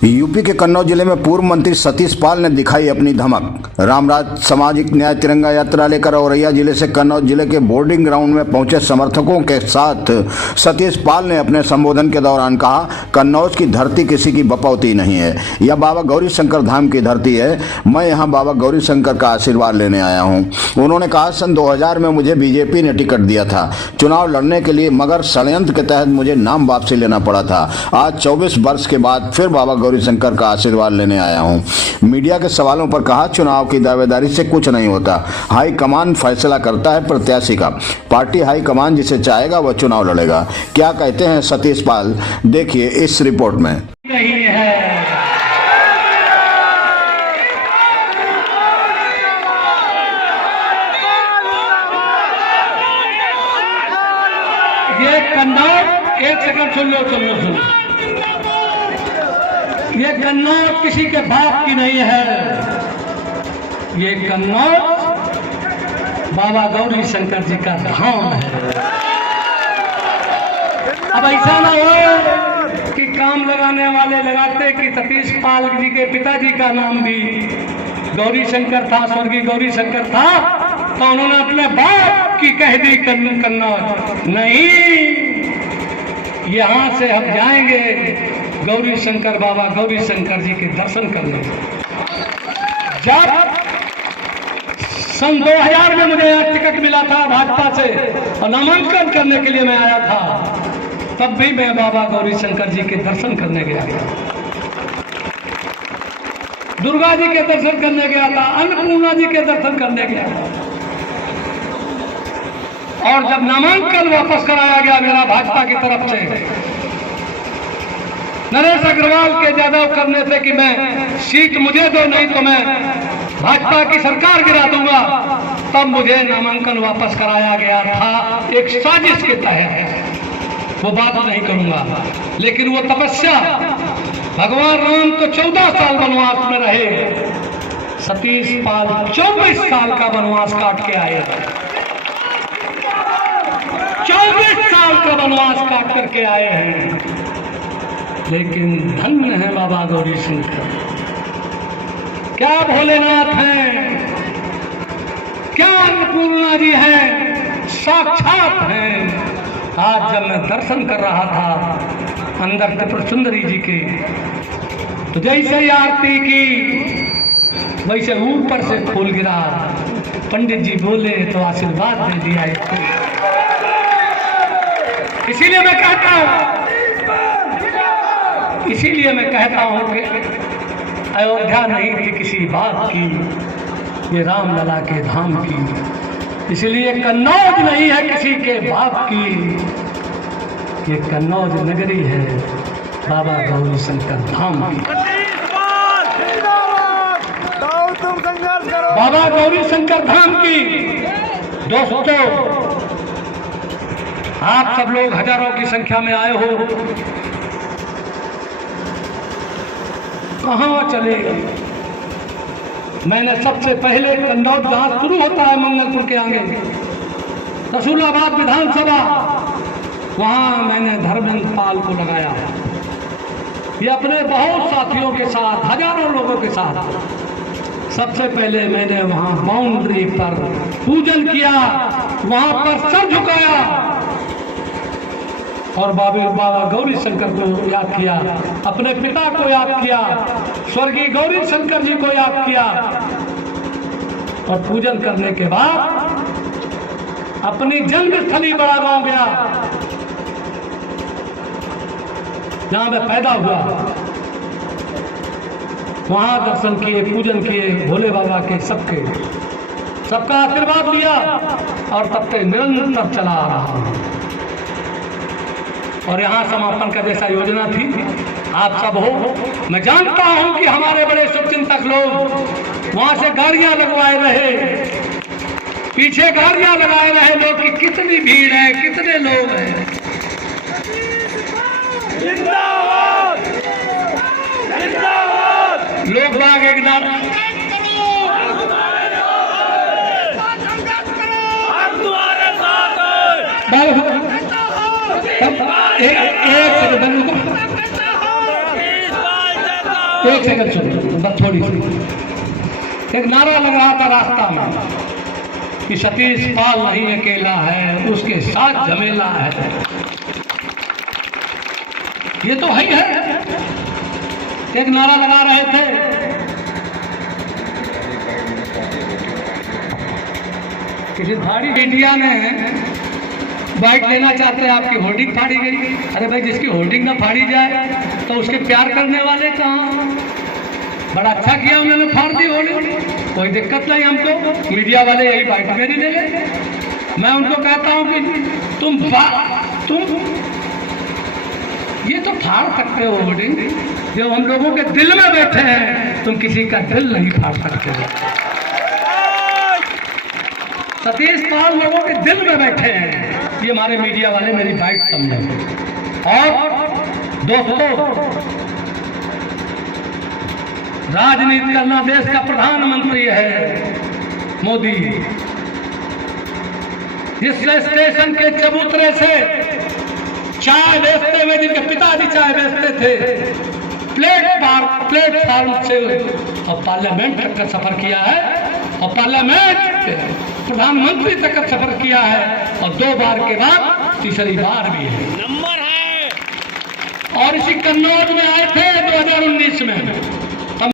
UP के कन्नौज जिले में पूर्व मंत्री सतीश पाल ने दिखाई अपनी धमक। रामराज सामाजिक न्याय तिरंगा यात्रा लेकर औरैया जिले से कन्नौज जिले के बोर्डिंग ग्राउंड में पहुंचे समर्थकों के साथ सतीश पाल ने अपने संबोधन के दौरान कहा, कन्नौज की धरती किसी की बपौती नहीं है, यह बाबा गौरी शंकर धाम की धरती है। मैं यहाँ बाबा गौरी शंकर का आशीर्वाद लेने आया हूँ। उन्होंने कहा, सन 2000 में मुझे बीजेपी ने टिकट दिया था चुनाव लड़ने के लिए, मगर षड्यंत्र के तहत मुझे नाम वापसी लेना पड़ा था। आज 24 वर्ष के बाद फिर बाबा गौरी शंकर का आशीर्वाद लेने आया हूं। मीडिया के सवालों पर कहा, चुनाव की दावेदारी से कुछ नहीं होता, हाईकमान फैसला करता है प्रत्याशी का। पार्टी हाईकमान जिसे चाहेगा वह चुनाव लड़ेगा। क्या कहते हैं सतीश पाल, देखिए इस रिपोर्ट में। नहीं है ये कन्नौज, एक सेकंड सुन लो। ये कन्नौज किसी के बाप की नहीं है, ये कन्नौज बाबा गौरी शंकर जी का धाम है। अब ऐसा ना हो कि काम लगाने वाले लगाते कि सतीश पाल जी के पिताजी का नाम भी गौरी शंकर था, स्वर्गीय गौरी शंकर था, तो उन्होंने अपने बाप की कह दी कन्नौज। नहीं, यहां से हम जाएंगे गौरी शंकर, बाबा गौरी शंकर जी के दर्शन करने। जब सन 2000 में मुझे यहाँ टिकट मिला था भाजपा से और नामांकन करने के लिए मैं आया था, तब भी मैं बाबा गौरी शंकर जी के दर्शन करने गया था, दुर्गा जी के दर्शन करने गया था, अन्नपूर्णा जी के दर्शन करने गया था। और जब नामांकन वापस कराया गया मेरा भाजपा की तरफ से, नरेश अग्रवाल के यादव करने से कि मैं सीट मुझे दो, नहीं तो मैं भाजपा की सरकार गिरा दूंगा, तब मुझे नामांकन वापस कराया गया था एक साजिश के तहत। वो बात नहीं करूंगा, लेकिन वो तपस्या, भगवान राम तो 14 साल वनवास में रहे, सतीश पाल 24 साल का वनवास काट के आए, 24 साल का वनवास काट करके आए हैं। लेकिन धन्य है बाबा गौरी शंकर, क्या भोलेनाथ हैं, क्या अन्नपूर्णा जी हैं, साक्षात हैं। आज जब मैं दर्शन कर रहा था अंदर त्रिपुर सुंदरी जी के, तो जैसे ही आरती की वैसे ऊपर से फूल गिरा, पंडित जी बोले तो आशीर्वाद दे दिया। इसीलिए मैं कहता हूं कि अयोध्या नहीं थी किसी बात की, ये रामलला के धाम की। इसलिए कन्नौज नहीं है किसी के बाप की, ये कन्नौज नगरी है बाबा गौरी शंकर धाम की। बाबा गौरी शंकर धाम की। दोस्तों, आप सब लोग हजारों की संख्या में आए हो, कहाँ चले गए? मैंने सबसे पहले कन्नौज जहां शुरू होता है मंगलपुर के आगे रसूलाबाद विधानसभा, वहां मैंने धर्मेंद्र पाल को लगाया। ये अपने बहुत साथियों के साथ, हजारों लोगों के साथ, सबसे पहले मैंने वहां बाउंड्री पर पूजन किया, वहां पर सर झुकाया और बाबा गौरी शंकर को याद किया, अपने पिता को याद किया, स्वर्गीय गौरी शंकर जी को याद किया। और पूजन करने के बाद अपनी जन्मस्थली बड़ा गांव गया, जहां मैं पैदा हुआ, वहां दर्शन किए, पूजन किए, भोले बाबा के सबका आशीर्वाद लिया और तब तक निरंतर चला आ रहा हूं। और यहाँ समापन का जैसा योजना थी, आप सब हो, मैं जानता हूं कि हमारे बड़े शुभचिंतक लोग वहां से गाड़ियां लगवाए रहे, पीछे गाड़ियां लगाए रहे लोग कि कितनी भीड़ है, कितने लोग हैं। लोग बाग एक एक एक सेकंड सुनो बस थोड़ी सी। एक नारा लग रहा था रास्ता में कि सतीश पाल नहीं अकेला है, उसके साथ झमेला है। ये तो है ही है। एक नारा लगा रहे थे किसी भारी मीडिया ने बाइक लेना चाहते हैं, आपकी होर्डिंग फाड़ी गई। अरे भाई जिसकी होर्डिंग ना फाड़ी जाए तो उसके प्यार करने वाले कहाँ? बड़ा अच्छा किया उन्होंने, फाड़ दी होर्डिंग, कोई दिक्कत नहीं हमको। मीडिया वाले यही बाइक मेरी ले ले। मैं उनको कहता हूँ कि तुम ये तो फाड़ सकते हो होर्डिंग, जो हम लोगों के दिल में बैठे हैं, तुम किसी का दिल नहीं फाड़ सकते हो। सतीश पाल लोगों के दिल में बैठे हैं, ये हमारे मीडिया वाले मेरी बाइट समझे। और दोस्तों, राजनीति करना देश का प्रधानमंत्री है मोदी। जिस स्टेशन के चबूतरे से चाय बेचते हुए, जिनके पिताजी चाय बेचते थे, प्लेटफार्म से और पार्लियामेंट तक का सफर किया है, और पार्लियामेंट प्रधानमंत्री तक का सफर किया है, और 2 बार के बाद तीसरी बार भी है। और इसी कन्नौज में आए थे 2019 में।